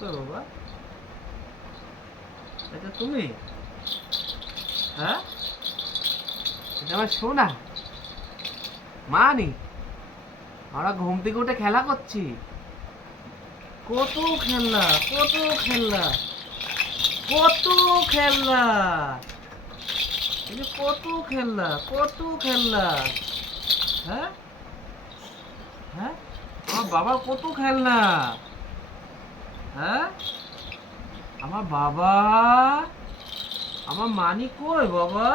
তো বাবা, এটা তুমি? হ্যাঁ, এটা আমার সোনা মা নি। আমরা ঘুম থেকে উঠে খেলা করছি। কত খেলনা, কত খেলনা, কত খেলনা, এই যে কত খেলনা, কত খেলনা। হ্যাঁ হ্যাঁ, আমার বাবার কত খেলনা। হ্যাঁ, আমার বাবা, আমার মানি কই বাবা?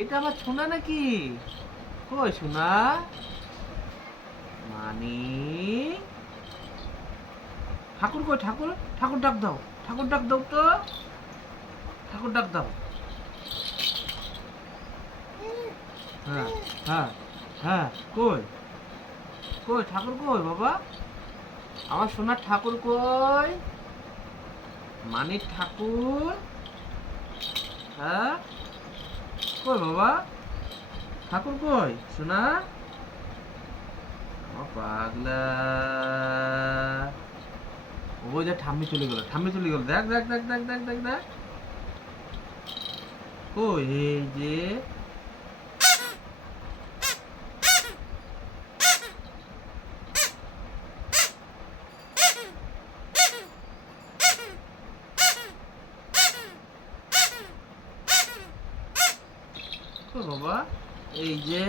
এটা আমার সোনা নাকি? কই সোনা? মানি, ঠাকুর কই ঠাকুর? ঠাকুর ডাক দাও, ঠাকুর ডাক দাও তো, ঠাকুর ডাক দাও। হ্যাঁ হ্যাঁ হ্যাঁ, কই কই ঠাকুর কই বাবা? আমার সোনার ঠাকুর কই? মানির ঠাকুর? হ্যাঁ, কই বাবা? ঠাকুর কই সোনা? আমার পাগলা, ওই যে ঠাম্মি চলে গেল, ঠাম্মি চলে গেল, দেখ দেখ দেখ দেখ দেখ দেখ দেখ, কই এই যে। কই বাবা? এই যে,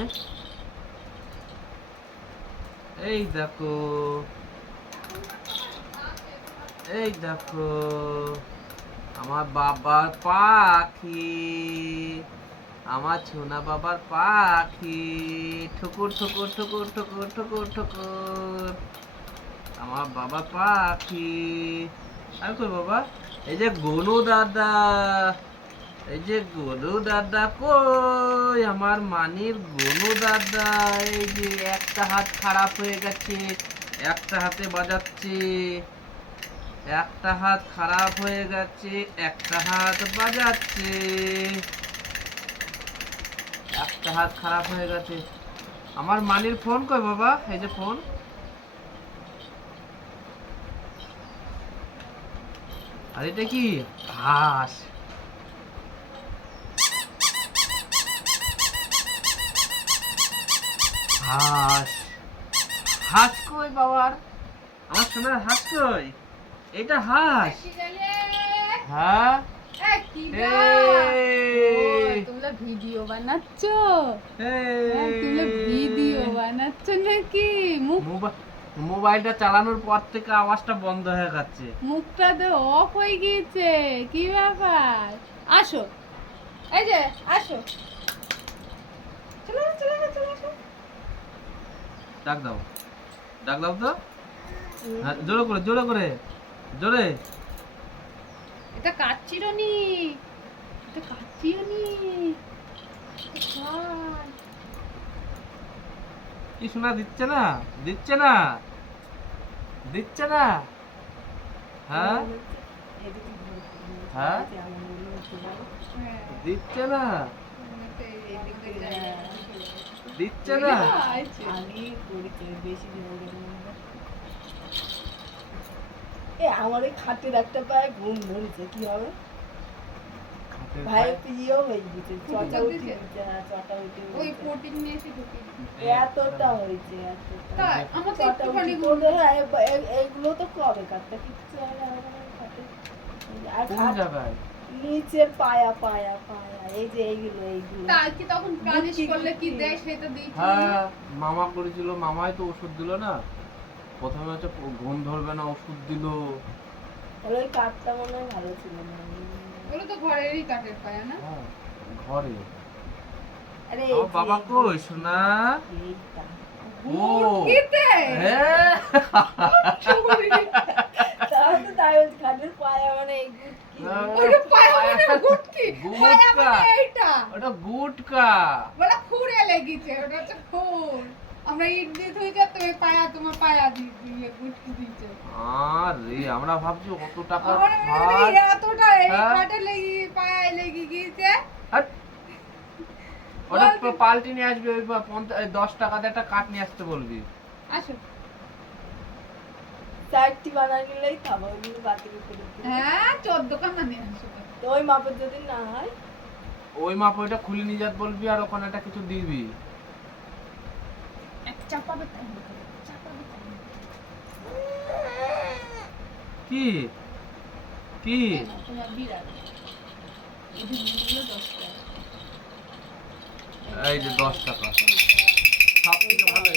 এই দেখো, এই দেখো, আমার বাবার পাখি, আমার সোনা বাবার পাখি, ঠুকুর ঠুকুর ঠুকুর ঠুকুর ঠুকুর ঠুকুর, আমার বাবা পাখি। আর কই বাবা? এই যে গনু দাদা, এই যে গনু দাদা কই? আমার মানির গনু দাদা। এই যে একটা হাত খারাপ হয়ে গেছে, একটা হাতে বাজাচ্ছে, একটা হাত খারাপ হয়ে গেছে, একটা হাত বাজাচ্ছে, একটা হাত খারাপ হয়ে গেছে। আমার মানির ফোন কই বাবা? এই যে ফোন। আর এটা কি? ঘাস। হাঁস, হাঁস কই বাবার? আমার সোনার হাঁস কই? এটা হাঁস। হ্যাঁ, তোমরা ভিডিও বানাচ্ছো? এই, তোমরা ভিডিও বানাচ্ছো নাকি? মোবাইলটা চালানোর পর থেকে আওয়াজটা বন্ধ হয়ে যাচ্ছে। মুখটা তো অফ হয়ে গিয়েছে, কি ব্যাপার? আসো, এই যে আসো, চলো চলো চলো আসো। ডাক দাও, ডাক দাও তো। হ্যাঁ, জোরে করে জোরে করে, জোরে। এটা কাচ্চিরনি, এটা কাচ্চিরনি। কি শোনা দিচ্ছে না? দিচ্ছে না, দিচ্ছে না। হ্যাঁ হ্যাঁ, দিচ্ছে না, দিচ্ছে না। আমার ওই খাটের একটা পায়ে ঘুম ধরেছে, কি হবে? ভাই প্রিয় হয়ে গেছে, চটা উঠে চটা উঠে ওই প্রোটিন নিয়ে এসে ঢুকি। এতটা হয়েছে, এতটা তাই আমার তো চটা একটুখানি উঠে তোদের এইগুলো তো কবে কাটতে কিচ্ছু হয় না আমার খাটে। আর কোন খাট জায়গায়? নিচের পায়া পায়া পায়া, এই যে এইগুলো এইগুলো তা কি তখন কালিশ গুটি করলে কি গুটি। দেয় সেটা দিয়েছি। হ্যাঁ, মামা করেছিল, মামাই তো ওষুধ দিল না। প্রথমে হচ্ছে ঘুম ধরবে না ওষুধ দিল। তাহলে ওই কাঠটা মনে হয় ভালো ছিল না। ওগুলো তো ঘরেরই কাঠের পায়া না? হ্যাঁ, ঘরে। আরে আমার বাবা কই সোনা? এইটা ও, কিতে? হ্যাঁ, তাহলে তো তাই বলছি, খাটের পায়া মানে এই গুটকি। ওটা পায়া মানে গুটকি, পায়া গুটকা, মানে এইটা। ওটা গুটকা। বলা খুঁড়ে লেগেছে, ওটা হচ্ছে খুর। আমরা ইট দিয়ে ধুই যা, তুমি পায়া, তোমার পায়া দিয়ে গুটকি দিয়েছে। আরে আমরা ভাবছি কত টাকা আমার মনে হয় এতটা এই হ্যাঁ? কাঠে লেগে পায়ায় লেগে গিয়েছে। হাট। ওটা বলতে- পাল্টি নিয়ে আসবে, ওই 10 টাকাতে একটা কাঠ নিয়ে আসতে বলবি। আসো, চারটি বানাই নিলেই খাবো ওইগুলো বাতিল করে দিই। হ্যাঁ 14 খানা নিয়ে আসো তো ওই মাপের যদি না হয় ওই মাপ ওইটা খুলে নিয়ে যাত বলবি আর ওখানে একটা কিছু দিবি। এক চাপাবে তাই চাপাবে তাই কি কি তোমার বিড়াল এটা নিলো 10 টাকা এই যে 10 টাকা সব থেকে ভালো